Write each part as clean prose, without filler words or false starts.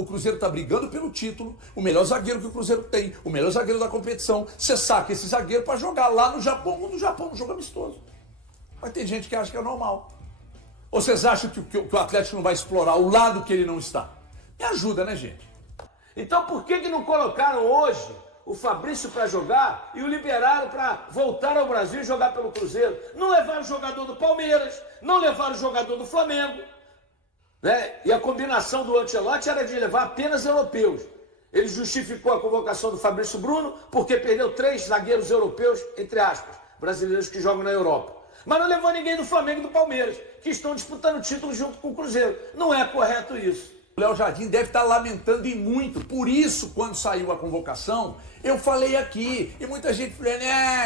O Cruzeiro está brigando pelo título, o melhor zagueiro que o Cruzeiro tem, o melhor zagueiro da competição. Você saca esse zagueiro para jogar lá no Japão, no Japão, um jogo amistoso. Mas tem gente que acha que é normal. Ou vocês acham que o Atlético não vai explorar o lado que ele não está? Me ajuda, né, gente? Então por que não colocaram hoje o Fabrício para jogar e o liberaram para voltar ao Brasil e jogar pelo Cruzeiro? Não levaram o jogador do Palmeiras, não levaram o jogador do Flamengo, né? E a combinação do Ancelotti era de levar apenas europeus. Ele justificou a convocação do Fabrício Bruno porque perdeu 3 zagueiros europeus, entre aspas, brasileiros que jogam na Europa. Mas não levou ninguém do Flamengo e do Palmeiras, que estão disputando título junto com o Cruzeiro. Não é correto isso. O Léo Jardim deve estar lamentando e muito. Por isso, quando saiu a convocação, eu falei aqui. E muita gente falou,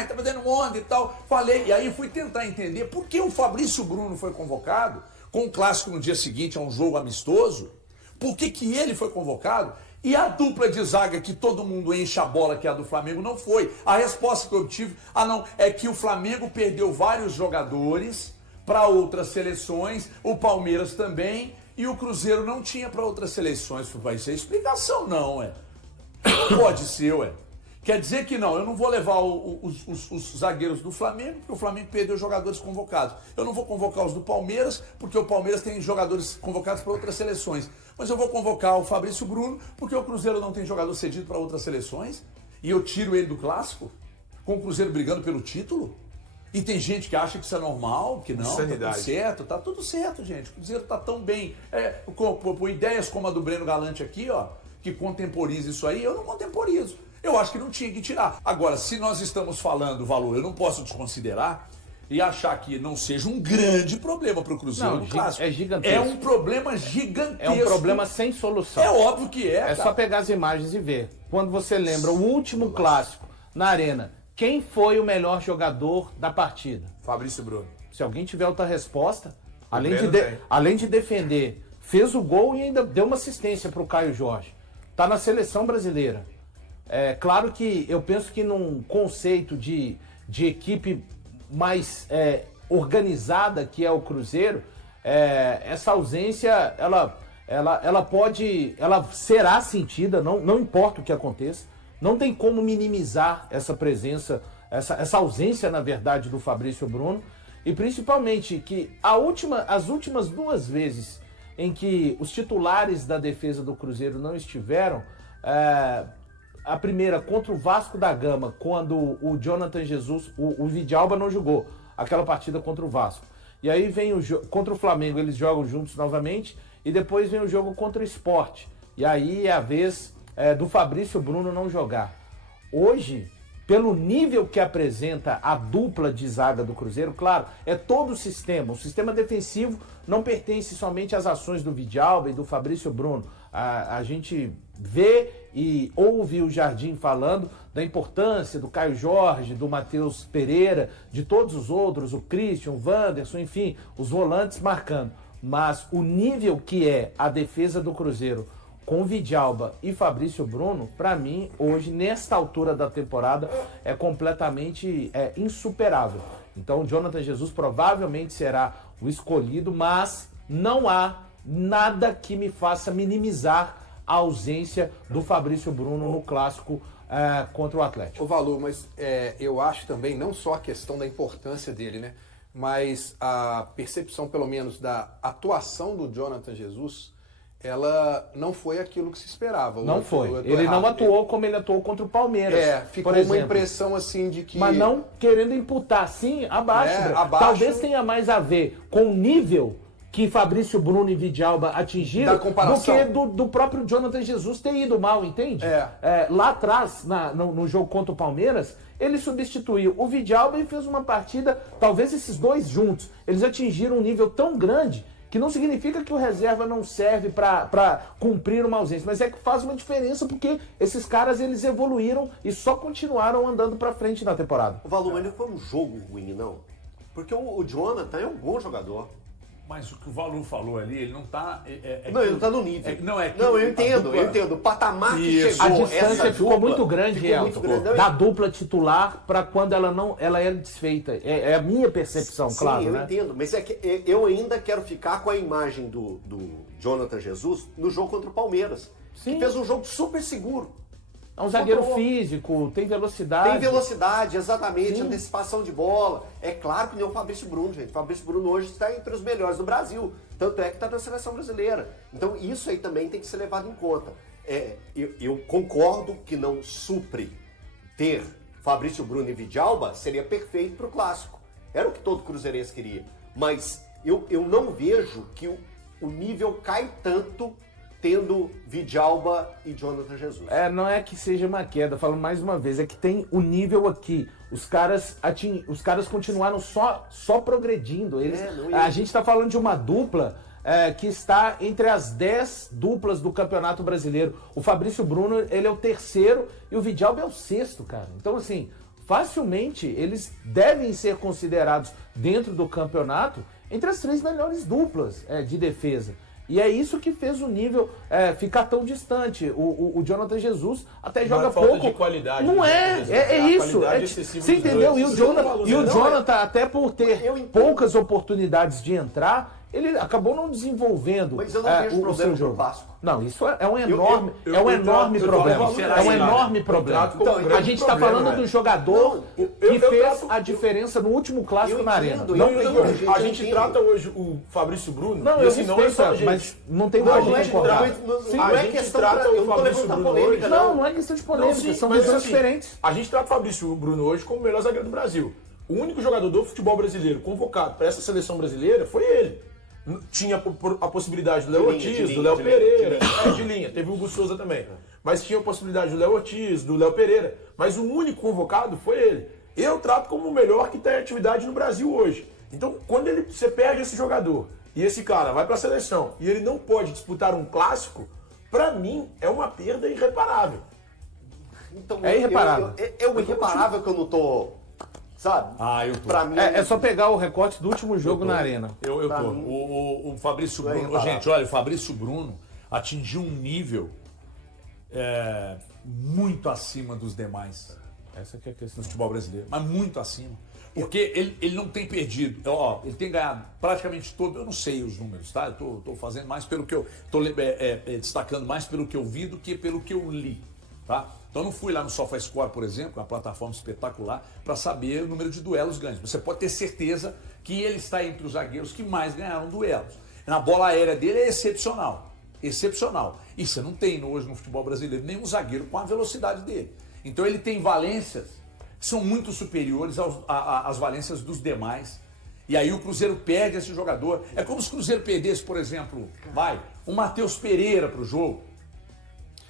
tá fazendo onda e tal. Falei, e aí fui tentar entender por que o Fabrício Bruno foi convocado, com o clássico no dia seguinte a um jogo amistoso. Por que ele foi convocado? E a dupla de zaga que todo mundo enche a bola, que é a do Flamengo, não foi. A resposta que eu obtive, é que o Flamengo perdeu vários jogadores para outras seleções, o Palmeiras também, e o Cruzeiro não tinha para outras seleções. Vai ser explicação, não, Pode ser, Quer dizer que não, eu não vou levar os zagueiros do Flamengo, porque o Flamengo perdeu jogadores convocados. Eu não vou convocar os do Palmeiras, porque o Palmeiras tem jogadores convocados para outras seleções. Mas eu vou convocar o Fabrício Bruno, porque o Cruzeiro não tem jogador cedido para outras seleções. E eu tiro ele do clássico, com o Cruzeiro brigando pelo título. E tem gente que acha que isso é normal, que não, tá tudo certo, gente. O Cruzeiro tá tão bem. Com ideias como a do Breno Galante aqui, que contemporiza isso aí, eu não contemporizo. Eu acho que não tinha que tirar. Agora, se nós estamos falando valor, eu não posso desconsiderar e achar que não seja um grande problema para o Cruzeiro no clássico. É gigantesco. É um problema gigantesco. É um problema sem solução. É óbvio que é. É só pegar as imagens e ver. Quando você lembra o último clássico na Arena, quem foi o melhor jogador da partida? Fabrício Bruno. Se alguém tiver outra resposta, além de defender, fez o gol e ainda deu uma assistência para o Caio Jorge. Está na seleção brasileira. É claro que eu penso que num conceito de equipe mais organizada, que é o Cruzeiro, essa ausência ela será sentida, não importa o que aconteça. Não tem como minimizar essa presença, essa ausência, na verdade, do Fabrício Bruno. E principalmente que as últimas 2 vezes em que os titulares da defesa do Cruzeiro não estiveram, a primeira contra o Vasco da Gama, quando o Jonathan Jesus, o Vidalba não jogou aquela partida contra o Vasco. E aí vem contra o Flamengo, eles jogam juntos novamente, e depois vem o jogo contra o Sport. E aí é a vez do Fabrício Bruno não jogar. Hoje, pelo nível que apresenta a dupla de zaga do Cruzeiro, claro, é todo o sistema defensivo não pertence somente às ações do Vidalba e do Fabrício Bruno. A gente vê e ouve o Jardim falando da importância do Caio Jorge, do Matheus Pereira, de todos os outros, o Christian, o Wanderson, enfim, os volantes marcando. Mas o nível que é a defesa do Cruzeiro com Vidalba e Fabrício Bruno, para mim, hoje, nesta altura da temporada, é completamente insuperável. Então, o Jonathan Jesus provavelmente será o escolhido, mas não há nada que me faça minimizar a ausência do Fabrício Bruno no clássico contra o Atlético. O Valu, mas eu acho também, não só a questão da importância dele, né? Mas a percepção, pelo menos, da atuação do Jonathan Jesus, ela não foi aquilo que se esperava. Não foi. Ele não atuou como ele atuou contra o Palmeiras. Ficou uma impressão assim de que... Mas não querendo imputar, sim, abaixo. Talvez tenha mais a ver com o nível que Fabrício Bruno e Vidalba atingiram do que do próprio Jonathan Jesus ter ido mal, entende? Lá atrás, no jogo contra o Palmeiras, ele substituiu o Vidalba e fez uma partida, talvez esses dois juntos, eles atingiram um nível tão grande que não significa que o reserva não serve para cumprir uma ausência, mas é que faz uma diferença porque esses caras eles evoluíram e só continuaram andando para frente na temporada. O Valu, mas não foi um jogo ruim, não. Porque o Jonathan é um bom jogador. Mas o que o Valu falou ali, ele não tá... não, ele não tá no nível. Eu entendo. O patamar que chegou... A distância ficou muito grande, Elton, da dupla titular para quando ela é desfeita. É a minha percepção, claro. Sim, eu né? entendo. Mas é que eu ainda quero ficar com a imagem do Jonathan Jesus no jogo contra o Palmeiras. Sim. que fez um jogo super seguro. É um zagueiro Controlou. físico, tem velocidade. Tem velocidade, exatamente, Sim. antecipação de bola. É claro que nem o Fabrício Bruno, gente. O Fabrício Bruno hoje está entre os melhores do Brasil. Tanto é que está na seleção brasileira. Então isso aí também tem que ser levado em conta. Eu concordo que não supre ter Fabrício Bruno e Vidalba, seria perfeito para o Clássico. Era o que todo cruzeirense queria. Mas eu não vejo que o nível cai tanto tendo Vidalba e Jonathan Jesus. Não é que seja uma queda, falando mais uma vez, é que tem o nível aqui. Os caras continuaram só progredindo. A gente está falando de uma dupla que está entre as 10 duplas do Campeonato Brasileiro. O Fabrício Bruno, ele é o terceiro e o Vidalba é o sexto, cara. Então, assim, facilmente eles devem ser considerados dentro do campeonato entre as 3 melhores duplas de defesa. E é isso que fez o nível ficar tão distante. O Jonathan Jesus até joga falta pouco. de qualidade, Não né? é isso. Qualidade excessiva Você dos entendeu? dois. E o Jonathan, até por ter Eu entendo. poucas oportunidades de entrar, ele acabou não desenvolvendo Mas eu não vejo o problema seu pro jogo. Vasco. Não, isso é um enorme, eu é um trato- enorme eu problema. trato É um valor, enorme eu problema. trato como um A grande gente está problema, falando velho. do jogador eu que fez trato- a diferença no último clássico eu na arena. entendo, Não eu tem entendo. como. Gente, A eu gente entendo. trata hoje o Fabrício Bruno, Não, e eu assim, não é respeito, só a gente. mas não tem Não, como não é, concordar. A não é gente questão trata pra, o eu não tô Fabrício levantando Bruno polêmica, hoje- não. Não é questão de polêmica, sim, são mas visões assim, diferentes. A gente trata o Fabrício Bruno hoje como o melhor zagueiro do Brasil. O único jogador do futebol brasileiro convocado para essa seleção brasileira foi ele. Tinha a possibilidade do Léo De linha, Ortiz, de do linha, Léo de linha, Pereira, de de linha, teve o Hugo Souza também. Mas tinha a possibilidade do Léo Ortiz, do Léo Pereira. Mas o único convocado foi ele. Eu trato como o melhor que está em atividade no Brasil hoje. Então, quando você perde esse jogador e esse cara vai para a seleção e ele não pode disputar um clássico, para mim é uma perda irreparável. Então, É irreparável. É o irreparável que eu não tô, sabe? Ah, eu tô. Pra mim, É só pegar o recorte do último jogo na arena. Eu Pra tô. mim, O Fabrício não é Bruno. reparável. Gente, olha, o Fabrício Bruno atingiu um nível muito acima dos demais Essa que é a do questão. futebol brasileiro, mas muito acima. Porque ele não tem perdido. Ó, ele tem ganhado praticamente todo. Eu não sei os números, tá? Eu tô fazendo mais pelo que eu. Tô destacando mais pelo que eu vi do que pelo que eu li. Tá? Então eu não fui lá no SofaScore, por exemplo, uma plataforma espetacular, para saber o número de duelos ganhos. Você pode ter certeza que ele está entre os zagueiros que mais ganharam duelos. Na bola aérea dele é excepcional. Excepcional. E você não tem hoje no futebol brasileiro nenhum zagueiro com a velocidade dele. Então ele tem valências que são muito superiores às valências dos demais. E aí o Cruzeiro perde esse jogador. É como se o Cruzeiro perdesse, por exemplo, o Matheus Pereira para o jogo.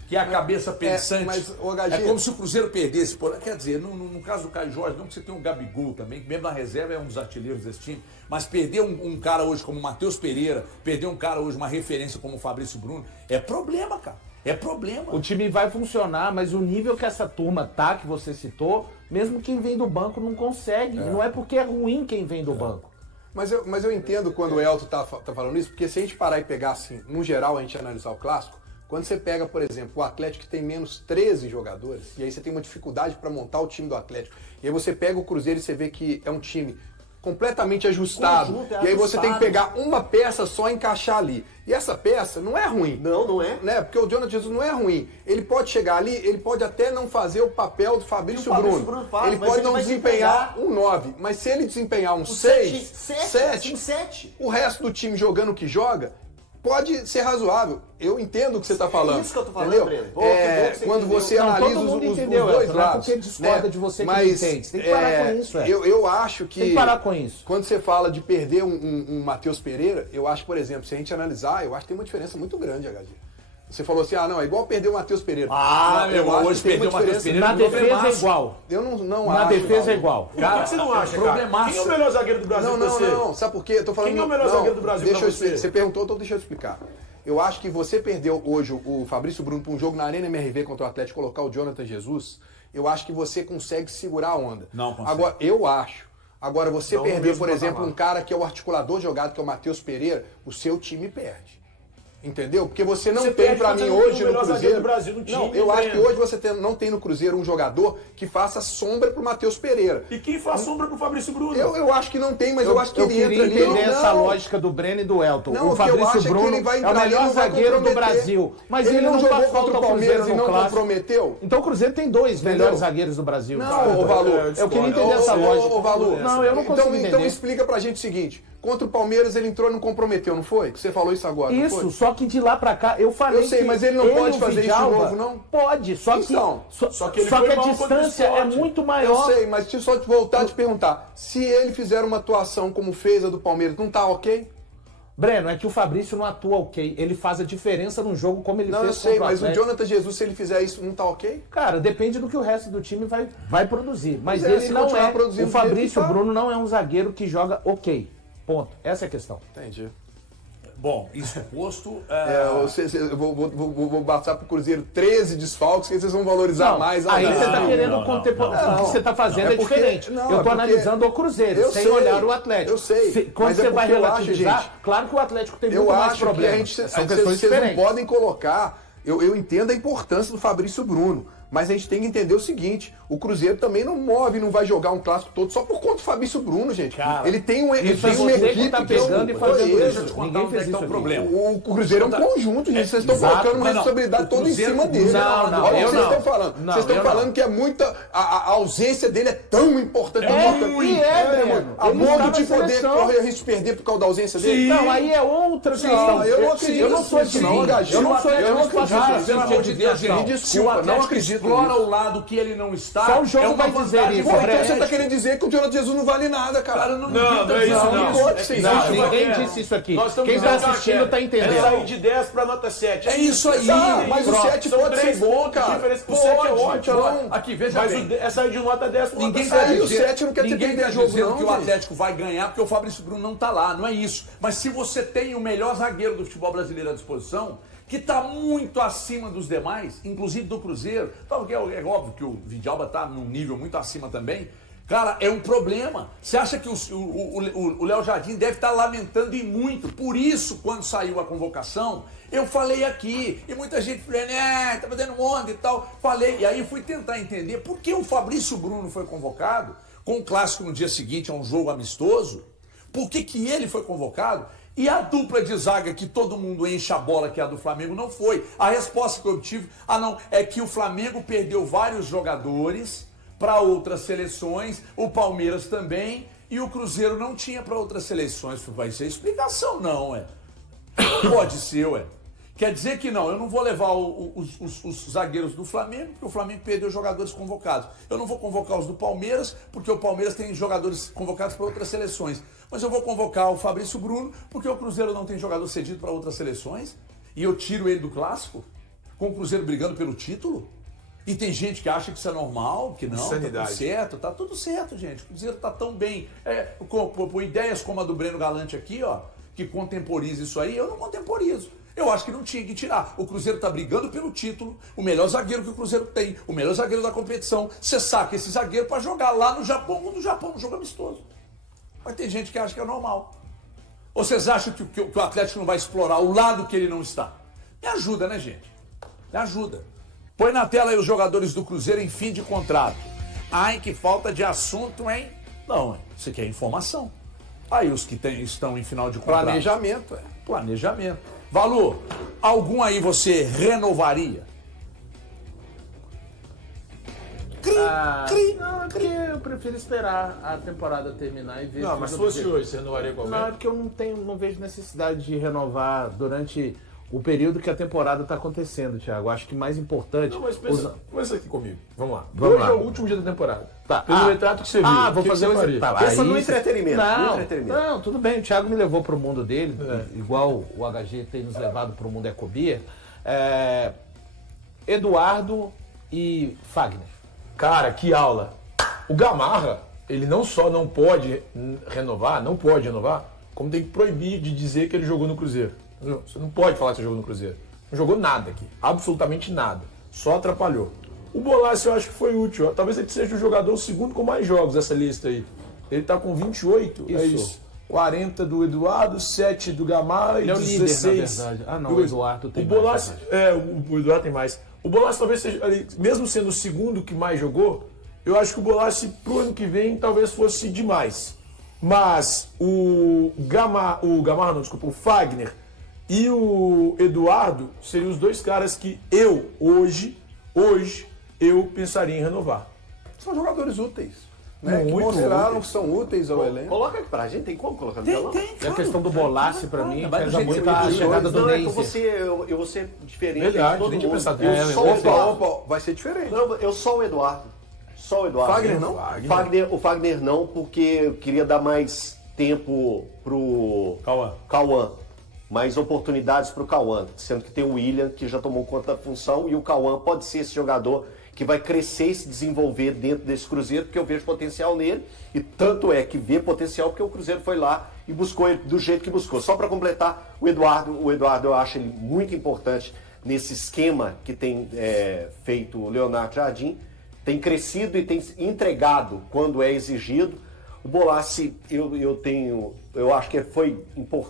Que é a cabeça pensante. mas, ô, HG, é como se o Cruzeiro perdesse. Quer dizer, no caso do Caio Jorge, não que você tem um Gabigol também, que mesmo na reserva é um dos artilheiros desse time, mas perder um cara hoje como o Matheus Pereira, perder um cara hoje, uma referência como o Fabrício Bruno, é problema, cara. É problema. O time vai funcionar, mas o nível que essa turma tá, que você citou, mesmo quem vem do banco não consegue. Não é porque é ruim quem vem do banco. Mas eu entendo quando o Elton tá falando isso, porque se a gente parar e pegar assim, no geral, a gente analisar o clássico, quando você pega, por exemplo, o Atlético que tem menos 13 jogadores, e aí você tem uma dificuldade para montar o time do Atlético, e aí você pega o Cruzeiro e você vê que é um time completamente ajustado, Conjunto e aí você tem que ajustado. pegar uma peça só e encaixar ali. E essa peça não é ruim. não é. Né? Porque o Jonathan Jesus não é ruim. Ele pode chegar ali, ele pode até não fazer o papel do Fabrício E o Fabrício Bruno. Bruno faz, Ele mas pode ele não vai desempenhar um 9. Mas se ele desempenhar um 6, 7, o resto do time jogando o que joga, pode ser razoável. Eu entendo o que você está falando. É isso que eu tô falando, entendeu? Breno. Pô, que bom que você quando entendeu. você Não, analisa todo mundo os entendeu, dois Elton, não é lados. porque discorda de você que não mas, entende. Você tem que parar com isso, eu acho que... Tem que parar com isso. Quando você fala de perder um Matheus Pereira, eu acho, por exemplo, se a gente analisar, eu acho que tem uma diferença muito grande, HG. Você falou assim, não, é igual perder o Matheus Pereira. Ah, meu irmão, acho hoje que tem perdeu uma o Matheus diferença. Pereira. Na defesa é problemaço. igual. Eu não Na acho. defesa é Paulo. igual. Por que você não acha, cara? problemaço. Quem é o melhor zagueiro do Brasil pra você? Não, sabe por quê? Eu tô falando, Quem é o melhor zagueiro do Brasil deixa pra eu você? explicar. Você perguntou, então deixa eu explicar. Eu acho que você perdeu hoje o Fabrício Bruno para um jogo na Arena MRV contra o Atlético, colocar o Jonathan Jesus, eu acho que você consegue segurar a onda. Não consegue. Agora, eu acho. Agora, você Não no perder, mesmo por exemplo, patamar. um cara que é o articulador de jogada, que é o Matheus Pereira, o seu time perde. Entendeu? Porque você não Você tem perde pra quando mim você não tem hoje o no melhor zagueiro Cruzeiro. do Brasil no time, Não, eu acho que Breno. hoje você não tem no Cruzeiro um jogador que faça sombra pro Matheus Pereira. E quem faz sombra pro Fabrício Bruno? Eu acho que não tem, mas eu acho que Eu ele entra queria ali. entender essa Não. lógica do Breno e do Elton. Não, O o que eu Fabrício acho é que Bruno ele vai é o entrar ali e melhor não vai zagueiro do comprometer. Brasil. Mas Ele ele não não jogou faz contra falta o ao Palmeiras Cruzeiro e no não clássico. comprometeu? Então o Cruzeiro tem dois melhores zagueiros do Brasil. Não, ô Valu. Eu queria entender essa lógica. Ô, Valu. Não, eu não consigo então entender. explica pra gente o seguinte. Contra o Palmeiras ele entrou e não comprometeu, não foi? Que você falou isso agora, não Isso, foi? só que de lá pra cá, eu falei Eu sei, que mas ele não pode e o fazer isso de Vidalba novo, não? Pode, só que, Então, só que ele só foi que a mal contra o distância é Sport. muito Eu maior. sei, mas deixa eu só voltar a te perguntar. Se ele fizer uma atuação como fez a do Palmeiras, não tá ok? Breno, é que o Fabrício não atua ok. Ele faz a diferença no jogo como ele Não, eu fez sei, contra o mas o Atlético. Jonathan Jesus, se ele fizer isso, não tá ok? Cara, depende do que o resto do time vai produzir. Mas Pois é, ele se não continuar é. produzindo O do jeito Fabrício que tá. Bruno não é um zagueiro que joga ok. Ponto. Essa é a questão. Entendi. Bom, isso posto. Eu vou passar pro Cruzeiro 13 desfalques, que vocês vão valorizar mais. aí não. você tá querendo não, contemporar. O que você tá fazendo Não, é porque- diferente. não, eu é tô porque- analisando o Cruzeiro, Eu sem sei, olhar o Atlético. eu sei, Quando mas você é vai porque eu acho, relativizar, gente, claro que o Atlético tem Eu muito mais acho que a problemas. gente, São vocês questões não diferentes. podem colocar. Eu entendo a importância do Fabrício Bruno, mas a gente tem que entender o seguinte: o Cruzeiro também não move, não vai jogar um clássico todo só por conta do Fabrício Bruno, gente. Cara, ele tem, ele isso é tem uma você que equipe tá pegando e fazendo isso. Deixa eu te contar Ninguém onde é fez que tá isso o aqui. problema. O Cruzeiro é um conjunto, gente. Vocês estão Exato. colocando uma Não, responsabilidade o toda em Cruzeiro- cima dele. Não, não, Olha o eu que vocês não. estão falando. Não, Vocês estão eu falando não. que é muita. A ausência dele é tão importante. E é, Breno. A Ele ponto está de na poder seleção. correr risco de perder por causa da ausência dele? Não, aí é outra questão. eu não acredito Eu não sou nisso, não, adivino. HG. Eu não sou Eu não adivino. acredito. Pelo amor de Deus, gente. Me desculpa, o Atlético não acredito explora nisso. o lado que ele não está. Só o jogo é uma vai dizer vantagem isso, Pô, pro então Breno. você tá Atlético. querendo dizer que o Jonathan Jesus não vale nada, cara. Cara, Não, não é isso, Não pode ser Não, isso. ninguém disse isso aqui. Nós estamos Quem tá dizendo assistindo que tá entendendo. É sair de 10 pra nota 7. É isso aí. Tá, mas o Pronto. 7 São pode ser 3 bom, pontos de cara. diferença. O 7 é Pode, ótimo. então. Aqui, veja Mas bem. é sair de nota 10 pra nota Ninguém 7. Aí o dizendo- 7 não quer ter ninguém perder tá jogo, dizendo não, que o gente. Atlético vai ganhar porque o Fabrício Bruno não tá lá, não é isso. Mas se você tem o melhor zagueiro do futebol brasileiro à disposição, que está muito acima dos demais, inclusive do Cruzeiro, porque é óbvio que o Vidalba está num nível muito acima também. Cara, é um problema. Você acha que o Léo Jardim deve estar lamentando e muito? Por isso, quando saiu a convocação, eu falei aqui, e muita gente falando, tá fazendo onda e tal. Falei, e aí fui tentar entender por que o Fabrício Bruno foi convocado, com o clássico no dia seguinte, a um jogo amistoso, por que ele foi convocado? E a dupla de zaga que todo mundo enche a bola, que é a do Flamengo, não foi. A resposta que eu obtive, é que o Flamengo perdeu vários jogadores para outras seleções, o Palmeiras também, e o Cruzeiro não tinha para outras seleções. Vai ser explicação, não, Não pode ser, Quer dizer que não, eu não vou levar os zagueiros do Flamengo, porque o Flamengo perdeu jogadores convocados. Eu não vou convocar os do Palmeiras, porque o Palmeiras tem jogadores convocados para outras seleções. Mas eu vou convocar o Fabrício Bruno, porque o Cruzeiro não tem jogador cedido para outras seleções. E eu tiro ele do clássico, com o Cruzeiro brigando pelo título. E tem gente que acha que isso é normal, que não, Insanidade. tá tudo certo, gente. O Cruzeiro tá tão bem. Com ideias como a do Breno Galante aqui, que contemporiza isso aí, eu não contemporizo. Eu acho que não tinha que tirar. O Cruzeiro tá brigando pelo título, o melhor zagueiro que o Cruzeiro tem, o melhor zagueiro da competição. Você saca esse zagueiro para jogar lá no Japão, no Japão, um jogo amistoso. Mas tem gente que acha que é normal. Ou vocês acham que o Atlético não vai explorar o lado que ele não está? Me ajuda, né, gente? Me ajuda. Põe na tela aí os jogadores do Cruzeiro em fim de contrato. Ai, que falta de assunto, hein? Não, isso aqui é informação. Aí os que estão em final de contrato. Planejamento, Planejamento. Valu, algum aí você renovaria? Não, é porque eu prefiro esperar a temporada terminar e ver. Não, mas se tudo fosse do hoje, você renovaria com Não, é alguém? porque eu não vejo necessidade de renovar durante o período que a temporada está acontecendo, Thiago. Acho que mais importante. Não, mas pensa aqui comigo. Vamos lá. Vamos Hoje lá. é o último dia da temporada. Tá. Pelo retrato que você viu. Vou o que fazer você um faria? tá, Pensa aí no cê- entretenimento, no Não, entretenimento. não, tudo bem. O Thiago me levou para o mundo dele, igual o HG tem nos levado para o mundo Ecobia. Eduardo e Fagner. Cara, que aula. O Gamarra, ele não só não pode renovar, como tem que proibir de dizer que ele jogou no Cruzeiro. Entendeu? Você não pode falar que você jogou no Cruzeiro. Não jogou nada aqui. Absolutamente nada. Só atrapalhou. O Bolasso eu acho que foi útil. Talvez ele seja o jogador segundo com mais jogos dessa lista aí. Ele tá com 28. É isso. 40 do Eduardo, 7 do Gamarra Ele e é o líder, 16. na verdade. Ah, não, do o Eduardo tem o mais, Bolassi, o Eduardo tem mais. O Bolassi talvez seja, ali, mesmo sendo o segundo que mais jogou, eu acho que o Bolassi pro ano que vem talvez fosse demais. Mas o Gamarra não, desculpa, o Fagner e o Eduardo seriam os dois caras que eu, hoje, eu pensaria em renovar. São jogadores úteis. Né? Que Muito mostraram úteis. que são úteis ao elenco. Coloca aqui pra gente, tem como colocar no telão? E a questão do Bolassi, pra mim, vai do pesa jeito muito que você a pediu. chegada do Não, é que Neisser. eu vou ser diferente Verdade, de todo nem tinha mundo. pensado Eu nisso. sou o Eduardo. Opa, vai ser diferente. Não, eu sou o Eduardo. Só o Eduardo. Fagner não? O Fagner não, porque eu queria dar mais tempo pro Cauã. Mais oportunidades pro Cauã. Sendo que tem o William, que já tomou conta da função, e o Cauã pode ser esse jogador que vai crescer e se desenvolver dentro desse Cruzeiro, porque eu vejo potencial nele, e tanto é que vê potencial porque o Cruzeiro foi lá e buscou ele do jeito que buscou. Só para completar, o Eduardo eu acho ele muito importante nesse esquema que tem feito o Leonardo Jardim, tem crescido e tem entregado quando é exigido. O Bolassi, eu acho que foi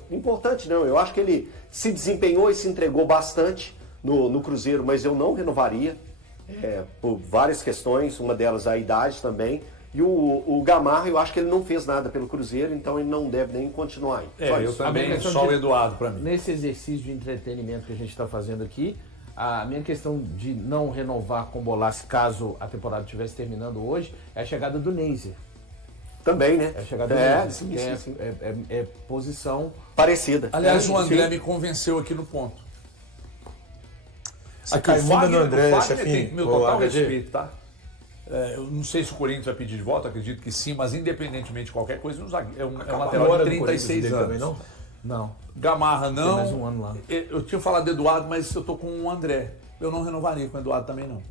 importante, não, eu acho que ele se desempenhou e se entregou bastante no Cruzeiro, mas eu não renovaria. Por várias questões, uma delas a idade também. E o Gamarra, eu acho que ele não fez nada pelo Cruzeiro, então ele não deve nem continuar aí. Eu também, só o Eduardo para mim. Nesse exercício de entretenimento que a gente está fazendo aqui, a minha questão de não renovar com o Bolassi caso a temporada estivesse terminando hoje é a chegada do Neisser. Também, né? É a chegada do Neisser, que sim. é posição... Parecida. Aliás, o André me convenceu aqui no ponto. Você cai muito no André, Fagner chefinho. tem meu Ô, total HG. respeito, tá? Eu não sei se o Corinthians vai pedir de volta, acredito que sim, mas independentemente de qualquer coisa, é um lateral Agora de do Corinthians 36 dele anos. também, não? Não, Gamarra não. tem mais um ano lá. Eu tinha falado do Eduardo, mas eu tô com o André. Eu não renovaria com o Eduardo também, não.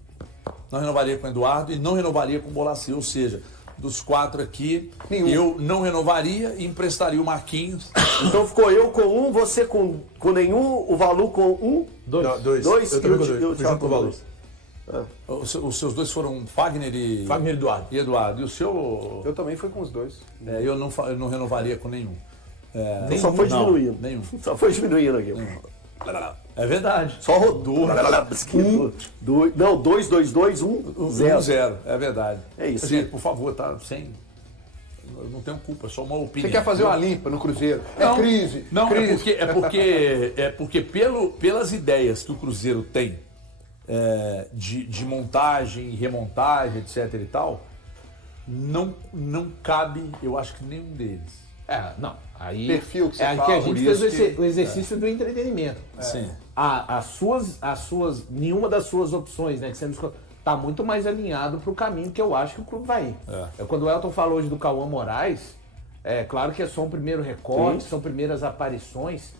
Não renovaria com o Eduardo e não renovaria com o Bolassi. Ou seja, dos 4 aqui, eu não renovaria e emprestaria o Marquinhos. Então ficou eu com um, você com nenhum, o Valu com um, Não, dois. dois Eu e também o com dois. Thiago Eu junto com o Valor. dois. Os seus dois foram Fagner e Eduardo. E Eduardo. E o seu? Eu também fui com os dois. Eu não renovaria com nenhum. Então só foi Não, diminuindo. nenhum. Só foi diminuindo aqui. É verdade. Só rodou. Não, 2, 2, 2, 1, 0. 0. É verdade. É isso. Gente, por favor, tá? Eu não tenho culpa, é só uma opinião. Você quer fazer uma limpa no Cruzeiro? Não, Crise. Não, crise. é porque pelas ideias que o Cruzeiro tem de montagem e remontagem, etc e tal, não cabe, eu acho que nenhum deles. Não. Aí Perfil que você é fala, que a por gente fez isso o exercício do entretenimento. Sim. Nenhuma das suas opções, né, que você tá muito mais alinhado pro caminho que eu acho que o clube vai ir. Quando o Elton falou hoje do Cauã Moraes, claro que é só um primeiro recorte, são primeiras aparições.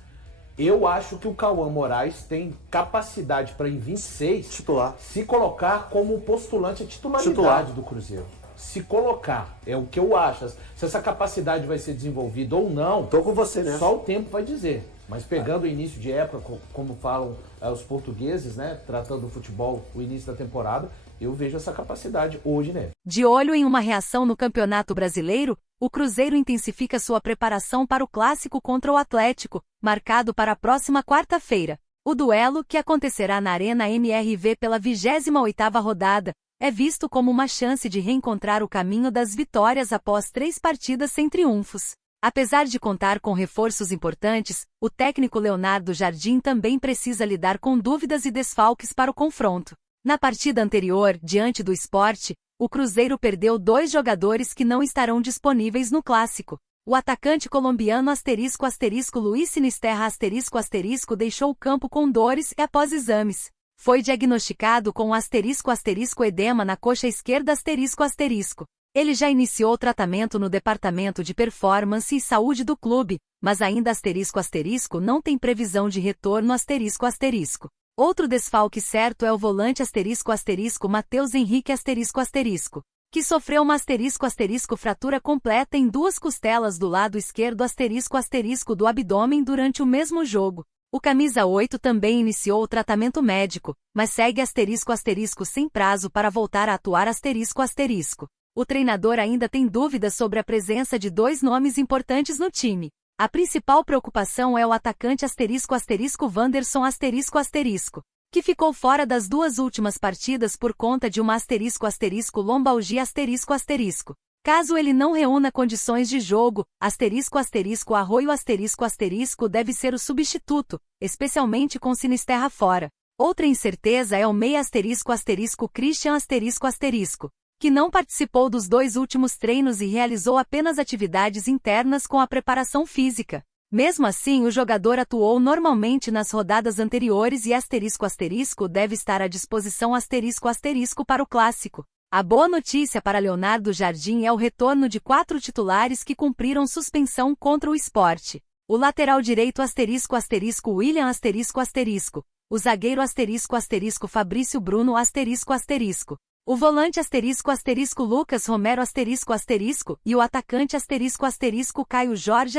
Eu acho que o Cauã Moraes tem capacidade para em 26 Titular. se colocar como postulante à titularidade do Cruzeiro. Se colocar, é o que eu acho. Se essa capacidade vai ser desenvolvida ou não, Tô com você, né? só o tempo vai dizer. Mas pegando o início de época, como falam os portugueses, né, tratando do futebol, o início da temporada, eu vejo essa capacidade hoje, né? De olho em uma reação no Campeonato Brasileiro, o Cruzeiro intensifica sua preparação para o clássico contra o Atlético, marcado para a próxima quarta-feira. O duelo, que acontecerá na Arena MRV pela 28ª rodada, é visto como uma chance de reencontrar o caminho das vitórias após 3 partidas sem triunfos. Apesar de contar com reforços importantes, o técnico Leonardo Jardim também precisa lidar com dúvidas e desfalques para o confronto. Na partida anterior, diante do Sport, o Cruzeiro perdeu 2 jogadores que não estarão disponíveis no clássico. O atacante colombiano Luiz Sinisterra deixou o campo com dores e após exames. Foi diagnosticado com edema na coxa esquerda Ele já iniciou tratamento no departamento de performance e saúde do clube, mas ainda não tem previsão de retorno Outro desfalque certo é o volante Matheus Henrique que sofreu uma fratura completa em 2 costelas do lado esquerdo do abdômen durante o mesmo jogo. O camisa 8 também iniciou o tratamento médico, mas segue sem prazo para voltar a atuar o treinador ainda tem dúvidas sobre a presença de 2 nomes importantes no time. A principal preocupação é o atacante *Wanderson *, que ficou fora das 2 últimas partidas por conta de uma lombalgia *. Caso ele não reúna condições de jogo, Arroio deve ser o substituto, especialmente com Sinisterra fora. Outra incerteza é o meia Christian que não participou dos 2 últimos treinos e realizou apenas atividades internas com a preparação física. Mesmo assim, o jogador atuou normalmente nas rodadas anteriores e deve estar à disposição para o clássico. A boa notícia para Leonardo Jardim é o retorno de 4 titulares que cumpriram suspensão contra o Sport. O lateral direito William o zagueiro Fabrício Bruno o volante Lucas Romero e o atacante Caio Jorge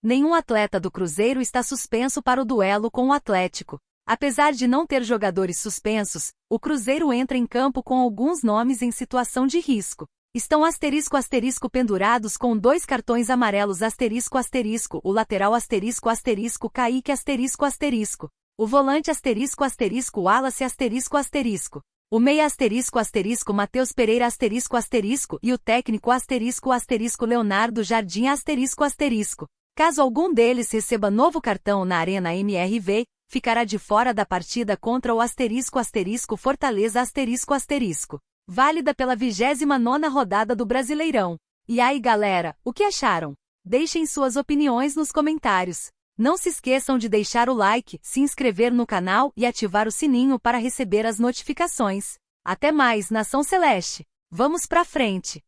Nenhum atleta do Cruzeiro está suspenso para o duelo com o Atlético. Apesar de não ter jogadores suspensos, o Cruzeiro entra em campo com alguns nomes em situação de risco. Estão pendurados com 2 cartões amarelos o lateral Kaique o volante Wallace o meia Matheus Pereira e o técnico Leonardo Jardim Caso algum deles receba novo cartão na Arena MRV, ficará de fora da partida contra o Fortaleza válida pela 29ª rodada do Brasileirão. E aí galera, o que acharam? Deixem suas opiniões nos comentários. Não se esqueçam de deixar o like, se inscrever no canal e ativar o sininho para receber as notificações. Até mais, Nação Celeste! Vamos pra frente!